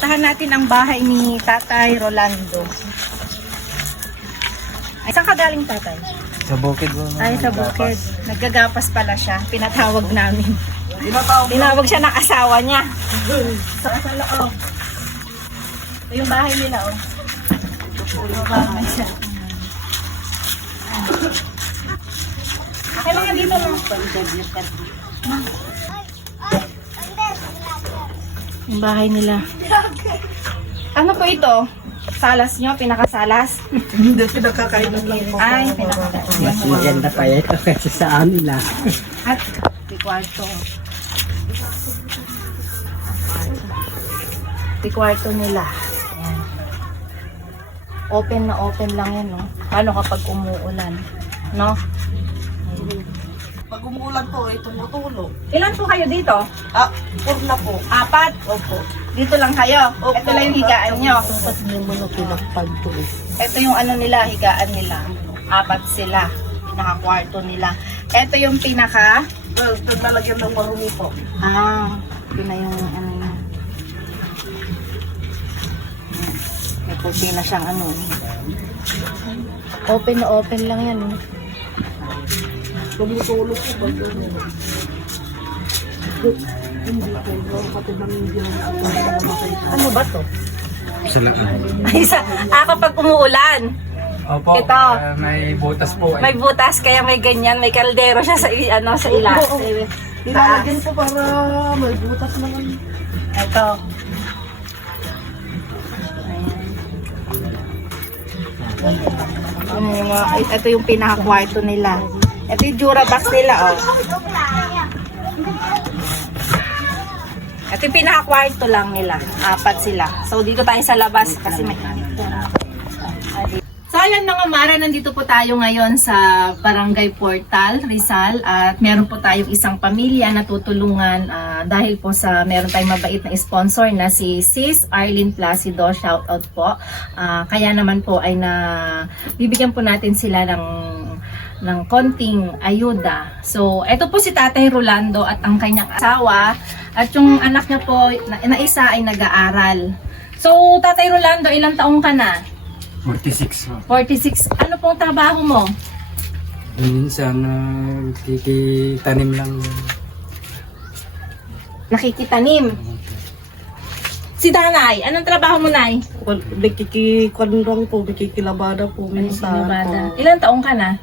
puntahan natin ang bahay ni Tatay Rolando. Ay, saan ka galing Tatay? Sa Bukid. Ba, Ay, nagagapas. sa Naggagapas. Bukid. Naggagapas pala siya. Pinatawag namin. Pinatawag, Pinatawag siya ng asawa niya. sa, sa loob. Oh. Ito so, yung bahay nila, oh. Ay, mga <Ay, ba>? dito lang. yung bahay nila. Ano po ito? Salas nyo? Pinakasalas? Hindi, pinakakain lang po. Ay, pinakakain. Mas maganda pa ito kasi sa amin lang. At, tikwarto. kwarto nila. Ayan. Open na open lang yan, no? Paano kapag umuulan? No? pag umulan po ay eh, tumutulog. Ilan po kayo dito? Ah, four na po. Apat? Opo. Dito lang kayo? Opo. Okay. Ito lang yung higaan nyo. Dapat nyo mo na pinakpag to Ito yung ano nila, higaan nila. Apat sila. Pinaka-kwarto nila. Ito yung pinaka? Well, ito talagyan ng marumi po. Ah, ito na yung ano yun. Yan. Ito na siyang ano. Open open lang yan. Oh tumutulog po ba mo. Hindi ko yung katulang hindi Ano ba to? Salat na. Isa, ako pag umuulan. Opo, Ito. Uh, may butas po. Eh. May butas, kaya may ganyan. May kaldero siya sa, ano, sa ilas. Ilalagyan po para may butas naman. Ito. Ito yung, ito yung pinaka-kwarto nila. Ito yung Jura box nila, oh. Ito yung pinaka to lang nila. Apat sila. So, dito tayo sa labas. Kasi may So, ayan mga Mara, nandito po tayo ngayon sa Barangay Portal, Rizal. At meron po tayong isang pamilya na tutulungan uh, dahil po sa meron tayong mabait na sponsor na si Sis Arlene Placido. Shout out po. Uh, kaya naman po ay na bibigyan po natin sila ng ng konting ayuda. So, ito po si Tatay Rolando at ang kanyang asawa at yung anak niya po na, na isa ay nag-aaral. So, Tatay Rolando, ilang taong ka na? 46. 46. 46. Ano pong trabaho mo? Minsan, uh, tanim lang. Nakikitanim? Si Danay, anong trabaho mo, Nay? Na Nakikikwan lang po, nakikilabada po minsan. Bikiki, po. Ilang taong ka na?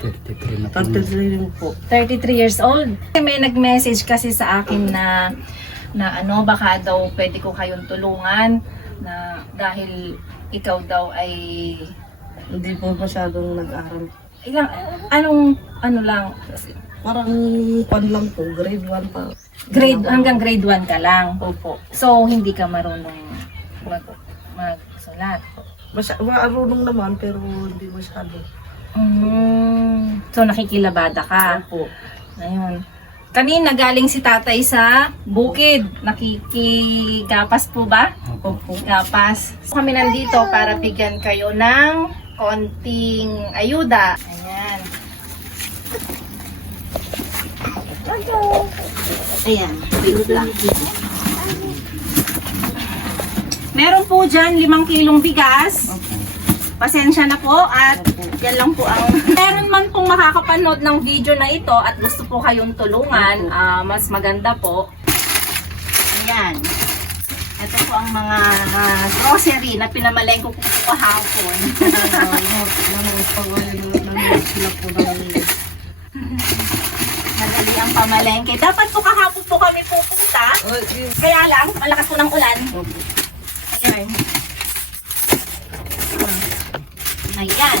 33 na po. 33 years old. May nag-message kasi sa akin na na ano baka daw pwede ko kayong tulungan na dahil ikaw daw ay hindi po masyadong nag-aral. Ilang uh, anong ano lang kasi parang pan lang po, grade 1 pa. Grade Mano. hanggang grade 1 ka lang. Opo. Uh -huh. So hindi ka marunong mag magsulat. Masya marunong naman pero hindi masyado. Mm. Mm-hmm. So, nakikilabada ka. Opo. Oh, Ngayon. Kanina, galing si tatay sa bukid. Nakikigapas po ba? Opo. Okay. Gapas. So, kami nandito Ayan. para bigyan kayo ng konting ayuda. Ayan. Ayan. Meron po dyan limang kilong bigas. Okay. Pasensya na po at yan lang po ang... Meron makakapanood ng video na ito at gusto po kayong tulungan, uh, mas maganda po. Ayan. Ito po ang mga uh, grocery na pinamalengko ko po, po kahapon. Madali ang pamalengke. Dapat po kahapon po kami pupunta. Kaya lang, malakas po ng ulan. Ayan. Ayan.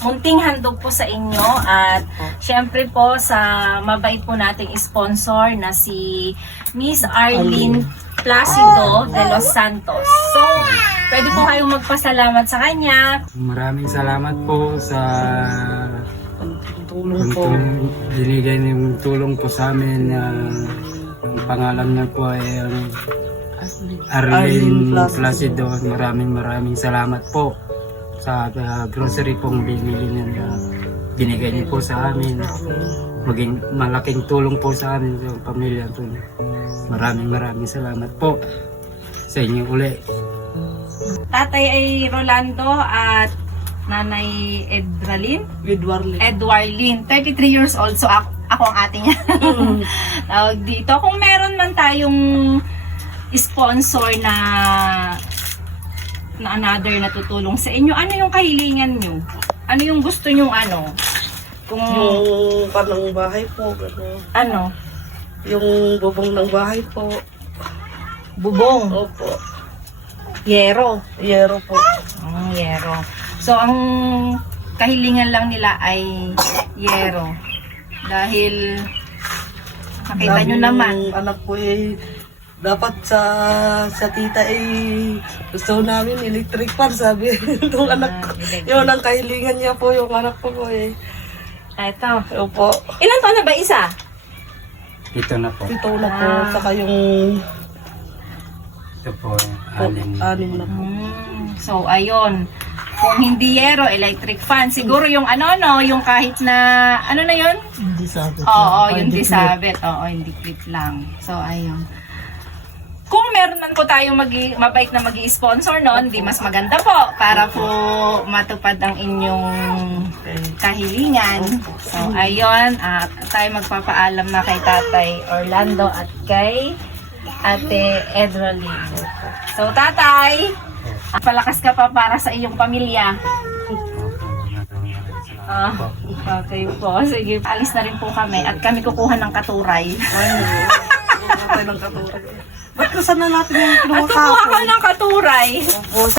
munting handog po sa inyo at syempre po sa mabait po nating sponsor na si Miss Arlene, Arlene Placido de Los Santos. So, pwede po kayong magpasalamat sa kanya. Maraming salamat po sa ang tulong yung, po. Binigay niyo tulong po sa amin na ang pangalan niya po ay Arlene, Arlene Placido. Placido. Maraming maraming salamat po sa uh, grocery pong binili niya uh, binigay niyo po sa amin maging malaking tulong po sa amin sa so, pamilya po maraming maraming salamat po sa inyo uli tatay ay Rolando at nanay Edralin Edwarlin Edwarlin 33 years old so ako, ako ang ate niya Tawag dito kung meron man tayong sponsor na na another na tutulong sa inyo. Ano yung kahilingan nyo? Ano yung gusto nyo ano? Kung... Yung hmm. panang bahay po. Pero ano? Yung bubong panang ng bahay po. Bubong? Opo. Oh, yero? Yero po. Ang hmm, oh, yero. So, ang kahilingan lang nila ay yero. Dahil, nakita nyo naman. Anak po eh, dapat sa sa tita ay eh, gusto namin electric fan sabi ng ah, ano, anak ko yun ang kahilingan niya po yung anak ko po eh ito Opo. ilan taon na ba isa? Ito na po Ito na ah, po ah. saka okay. yung ito po anin, po, anin na po hmm. so ayun kung hindi yero electric fan siguro yung ano no yung kahit na ano na yon? hindi sabit oo o, yung hindi sabet. oo hindi clip lang so ayun kung meron man po tayong magi mabait na magi sponsor noon, di mas maganda po para po matupad ang inyong kahilingan. So, ayun, at uh, tayo magpapaalam na kay Tatay Orlando at kay Ate Edraline. So, Tatay, uh, palakas ka pa para sa iyong pamilya. Uh, okay po. Sige, alis na rin po kami at kami kukuha ng katuray. Ay, kukuha ng katuray. Pero na saan natin yung lumakako? At kumakal ka ng katuray. Opo.